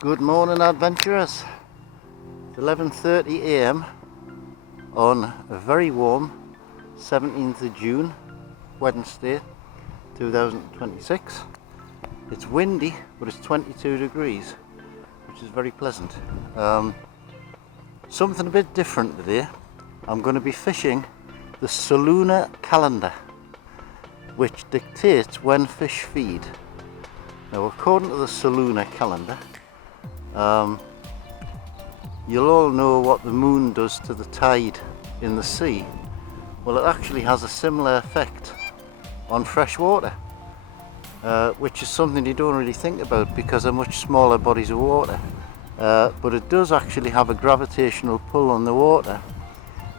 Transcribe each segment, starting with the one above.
Good morning, adventurers. It's 11:30 a.m. on a very warm 17th of June, Wednesday 2026. It's windy, but it's 22 degrees, which is very pleasant. Something a bit different today. I'm going to be fishing the lunar calendar, which dictates when fish feed. Now, according to the lunar calendar, you'll all know what the moon does to the tide in the sea. Well, it actually has a similar effect on fresh water, which is something you don't really think about because they're much smaller bodies of water. But it does actually have a gravitational pull on the water.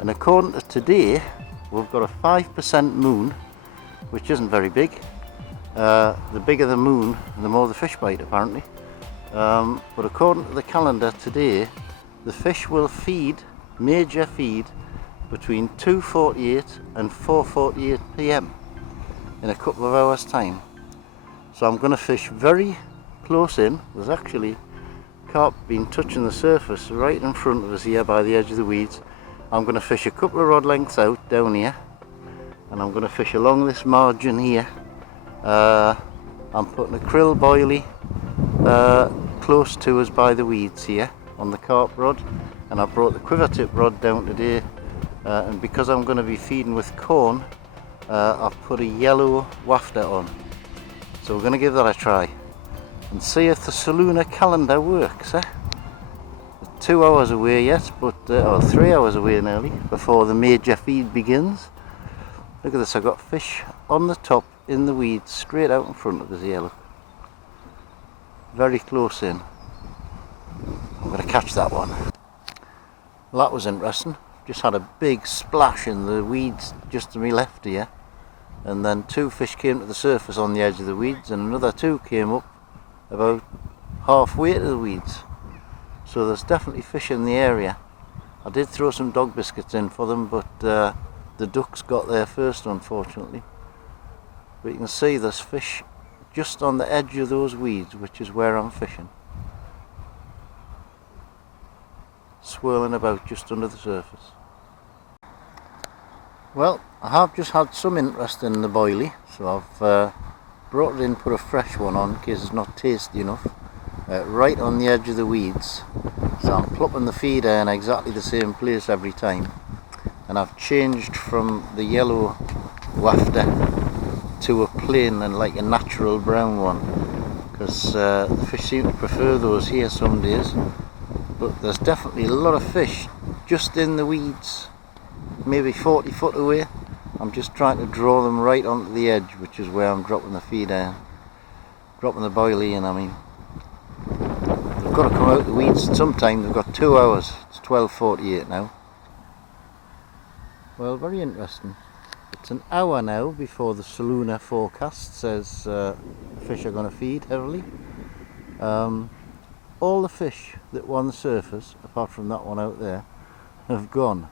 And according to today, we've got a 5% moon, which isn't very big. The bigger the moon, the more the fish bite, apparently. But according to the calendar today, the fish will feed, major feed, between 2:48 and 4:48 p.m. in a couple of hours time. So I'm going to fish very close in. There's actually carp been touching the surface right in front of us here by the edge of the weeds. I'm going to fish a couple of rod lengths out down here, and I'm going to fish along this margin here. I'm putting a krill boilie close to us by the weeds here on the carp rod, and I brought the quiver tip rod down today, and because I'm going to be feeding with corn, I've put a yellow wafter on. So we're going to give that a try and see if the lunar calendar works. It's 2 hours away yet, but or 3 hours away nearly before the major feed begins. Look at this, I've got fish on the top in the weeds straight out in front of us here, look. Very close in. I'm going to catch that one. Well, that was interesting. Just had a big splash in the weeds just to my left here, and then two fish came to the surface on the edge of the weeds, and another two came up about halfway to the weeds. So there's definitely fish in the area. I did throw some dog biscuits in for them, but the ducks got there first, unfortunately. But you can see there's fish just on the edge of those weeds, which is where I'm fishing. Swirling about just under the surface. Well, I have just had some interest in the boilie, so I've brought it in, put a fresh one on in case it's not tasty enough, right on the edge of the weeds. So I'm plopping the feeder in exactly the same place every time, and I've changed from the yellow wafter to a plain and like a natural brown one, because the fish seem to prefer those here some days. But there's definitely a lot of fish just in the weeds, maybe 40 foot away. I'm just trying to draw them right onto the edge, which is where I'm dropping the feeder in. Dropping the boilie in, I mean. They've got to come out the weeds at some time. They've got 2 hours. It's 12:48 now. Well, very interesting. It's an hour now before the lunar forecast says fish are going to feed heavily. All the fish that were on the surface, apart from that one out there, have gone.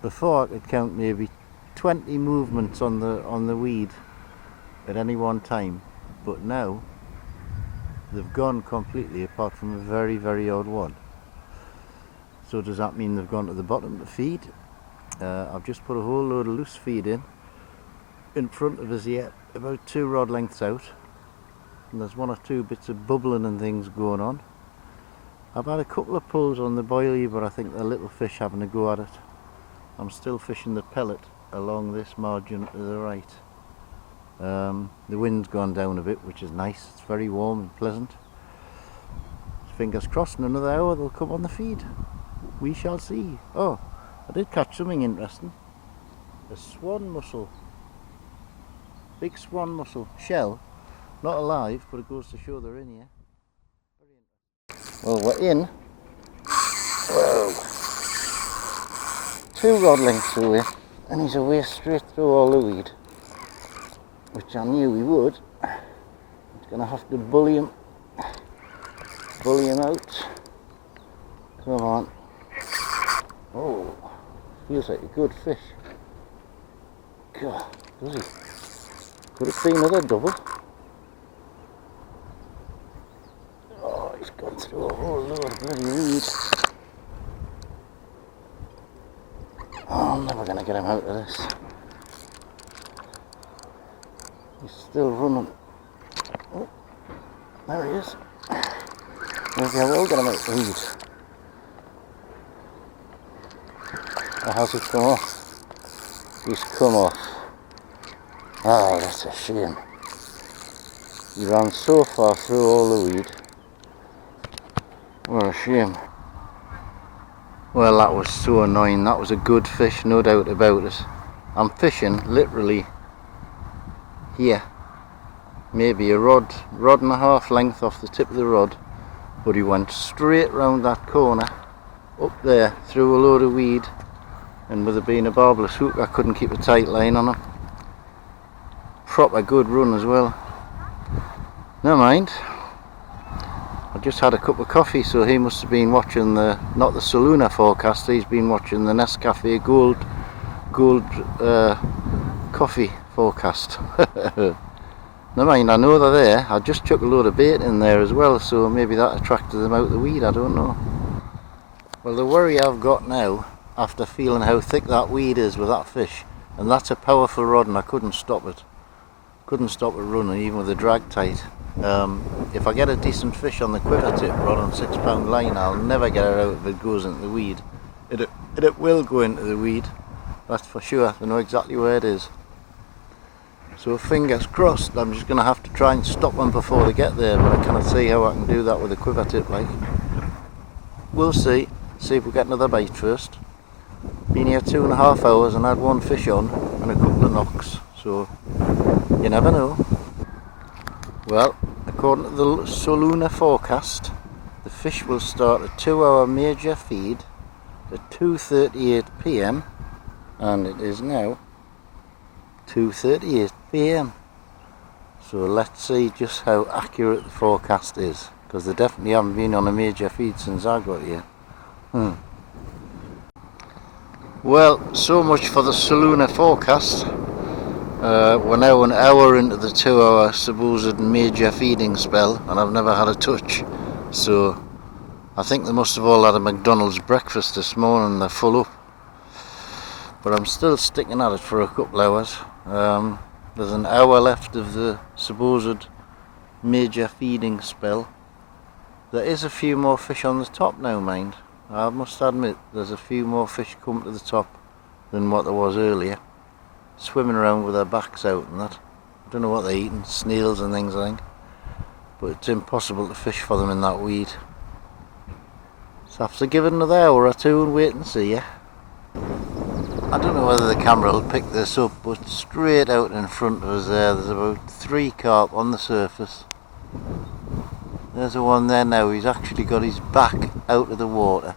Before I could count maybe 20 movements on the weed at any one time, but now they've gone completely, apart from a very, very odd one. So does that mean they've gone to the bottom to feed? I've just put a whole load of loose feed in front of us here, about 2 rod lengths out, and there's 1 or 2 bits of bubbling and things going on. I've had a couple of pulls on the boilie, but I think the little fish having a go at it. I'm still fishing the pellet along this margin to the right. The wind's gone down a bit, which is nice. It's very warm and pleasant. Fingers crossed, in another hour they'll come on the feed. We shall see. Oh, I did catch something interesting. A swan mussel. Big swan mussel shell. Not alive, but it goes to show they're in here. Well, we're in. Whoa. 2 rod lengths away, and he's away straight through all the weed, which I knew he would. I'm going to have to bully him out. Come on. Oh, feels like a good fish. God, does he? Could it be another double? Oh, he's got through a whole load of bloody weed. Oh, I'm never going to get him out of this. He's still running. Oh, there he is. Maybe I will get him out of the weed. Or has he come off? He's come off. Oh, that's a shame. He ran so far through all the weed. What a shame. Well, that was so annoying. That was a good fish, no doubt about it. I'm fishing literally here. Maybe a rod and a half length off the tip of the rod. But he went straight round that corner, up there, through a load of weed. And with it being a barbless hook, I couldn't keep a tight line on him. Proper good run as well. Never mind. I just had a cup of coffee, so he must have been watching not the Saluna forecast, he's been watching the Nescafe Gold coffee forecast. Never mind, I know they're there. I just chucked a load of bait in there as well, so maybe that attracted them out of the weed, I don't know. Well, the worry I've got now, after feeling how thick that weed is with that fish, and that's a powerful rod and I couldn't stop it. Couldn't stop it running, even with the drag tight. If I get a decent fish on the quiver tip rod on 6 pound line, I'll never get her out if it goes into the weed. It will go into the weed, that's for sure. I know exactly where it is. So fingers crossed. I'm just going to have to try and stop them before they get there, but I cannot see how I can do that with a quiver tip like. We'll see if we get another bite first. Been here 2.5 hours and had one fish on and a couple of knocks, so you never know. Well, according to the Saluna forecast, the fish will start a 2-hour major feed at 2:38 PM, and it is now 2:38 PM. So let's see just how accurate the forecast is, because they definitely haven't been on a major feed since I got here. Well, so much for the Saluna forecast. We're now an hour into the 2-hour supposed major feeding spell, and I've never had a touch. So I think they must have all had a McDonald's breakfast this morning. They're full up. But I'm still sticking at it for a couple hours. There's an hour left of the supposed major feeding spell. There is a few more fish on the top now, mind. I must admit, there's a few more fish come to the top than what there was earlier. Swimming around with their backs out and that. I don't know what they're eating, snails and things, I think. But it's impossible to fish for them in that weed. So I have to give it another hour or two and wait and see, yeah. I don't know whether the camera will pick this up, but straight out in front of us there's about 3 carp on the surface. There's the one there now. He's actually got his back out of the water,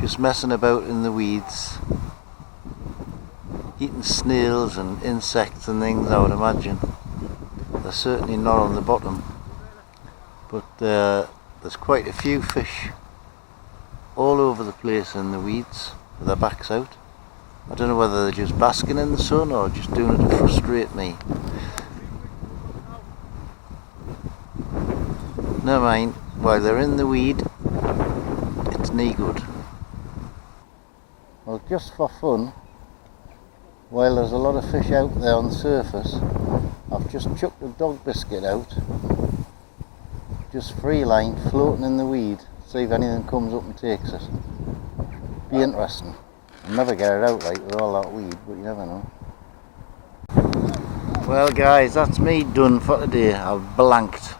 just messing about in the weeds, eating snails and insects and things, I would imagine. They're certainly not on the bottom, but there's quite a few fish all over the place in the weeds with their backs out. I don't know whether they're just basking in the sun or just doing it to frustrate me. Never mind, while they're in the weed, it's no good. Well, just for fun, while there's a lot of fish out there on the surface, I've just chucked a dog biscuit out, just free line, floating in the weed, see if anything comes up and takes it. Be interesting. I'll never get it out right with all that weed, but you never know. Well guys, that's me done for today. I've blanked,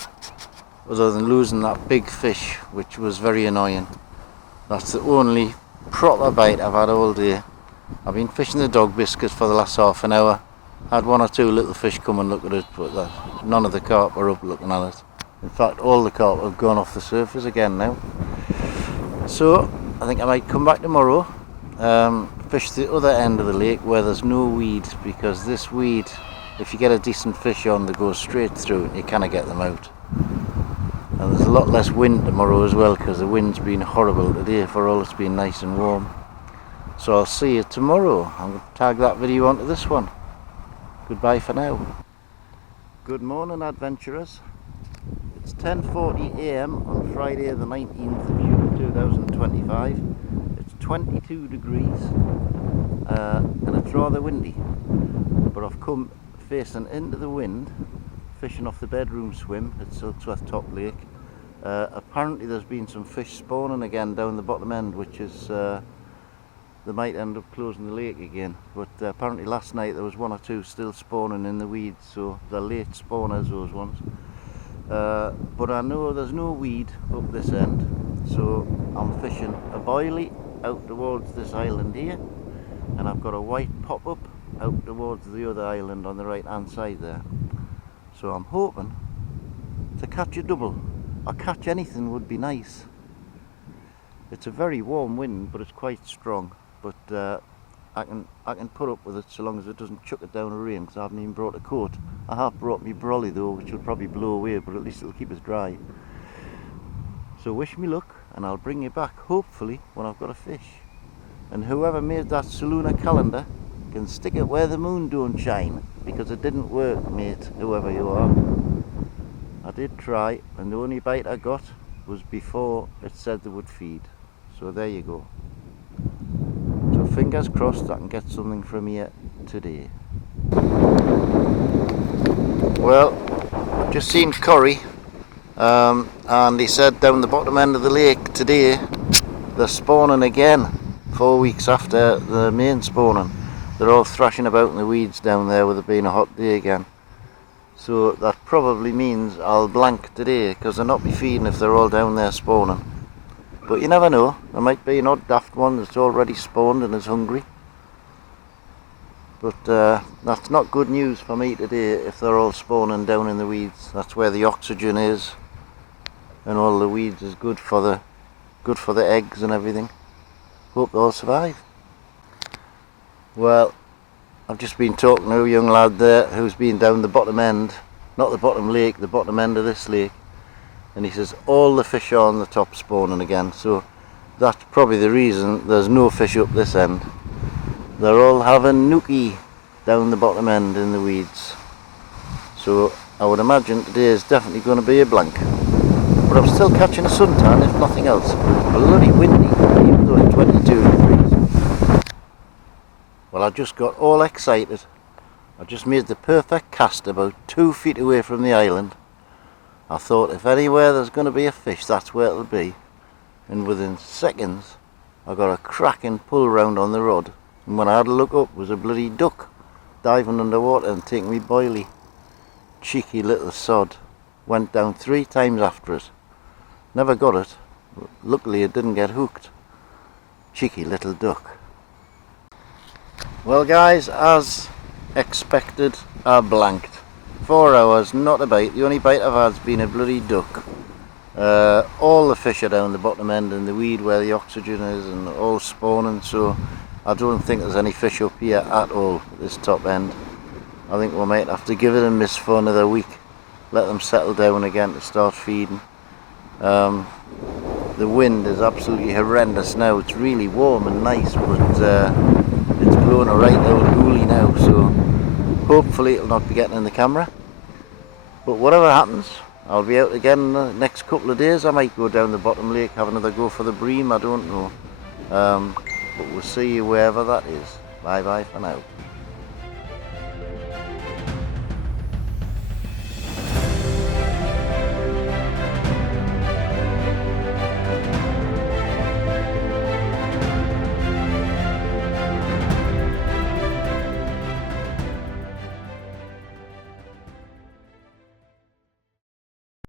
other than losing that big fish, which was very annoying. That's the only proper bite I've had all day. I've been fishing the dog biscuit for the last half an hour. Had 1 or 2 little fish come and look at it, but none of the carp are up looking at it. In fact, all the carp have gone off the surface again now. So I think I might come back tomorrow, fish the other end of the lake where there's no weed, because this weed, if you get a decent fish on, they go straight through and you cannot get them out. And there's a lot less wind tomorrow as well, because the wind's been horrible today for all it's been nice and warm. So I'll see you tomorrow. I'm going to tag that video onto this one. Goodbye for now. Good morning, adventurers. It's 10:40 a.m. on Friday the 19th of June 2025. It's 22 degrees and it's rather windy, but I've come facing into the wind, fishing off the bedroom swim at Silksworth Top Lake. Apparently there's been some fish spawning again down the bottom end, which is they might end up closing the lake again, but apparently last night there was one or two still spawning in the weeds, so they're late spawners, those ones. But I know there's no weed up this end, so I'm fishing a boilie out towards this island here, and I've got a white pop-up out towards the other island on the right hand side there. So I'm hoping to catch a double, or catch anything would be nice. It's a very warm wind, but it's quite strong, but I can put up with it so long as it doesn't chuck it down a rain, because I haven't even brought a coat. I have brought me brolly though, which will probably blow away, but at least it'll keep us dry. So wish me luck, and I'll bring you back hopefully when I've got a fish. And whoever made that lunar calendar can stick it where the moon don't shine, because it didn't work, mate, whoever you are. I did try, and the only bite I got was before it said they would feed. So there you go. So fingers crossed I can get something from here today. Well, I've just seen Corrie, and he said down the bottom end of the lake today they're spawning again 4 weeks after the main spawning. They're all thrashing about in the weeds down there with it being a hot day again. So that probably means I'll blank today, because they'll not be feeding if they're all down there spawning. But you never know, there might be an odd daft one that's already spawned and is hungry. But that's not good news for me today if they're all spawning down in the weeds. That's where the oxygen is, and all the weeds is good for the eggs and everything. Hope they all survive. Well, I've just been talking to a young lad there who's been down the bottom end, not the bottom lake, the bottom end of this lake. And he says all the fish are on the top spawning again, so that's probably the reason there's no fish up this end. They're all having nookie down the bottom end in the weeds. So I would imagine today is definitely going to be a blank. But I'm still catching a suntan if nothing else. Bloody windy, even though it's 22 degrees. Well, I just got all excited. I just made the perfect cast about 2 feet away from the island. I thought if anywhere there's going to be a fish, that's where it'll be. And within seconds, I got a cracking pull round on the rod. And when I had a look up, was a bloody duck diving underwater and taking me boilie. Cheeky little sod. Went down 3 times after it. Never got it. Luckily it didn't get hooked. Cheeky little duck. Well guys, as expected, I blanked. 4 hours, not a bite. The only bite I've had has been a bloody duck. All the fish are down the bottom end in the weed where the oxygen is, and all spawning, so I don't think there's any fish up here at all, this top end. I think we might have to give it a miss for another week. Let them settle down again to start feeding. The wind is absolutely horrendous now. It's really warm and nice, but it's blowing a right old hoolie now, so hopefully it'll not be getting in the camera. But whatever happens, I'll be out again in the next couple of days. I might go down the bottom lake, have another go for the bream, I don't know. But we'll see you wherever that is. Bye bye for now.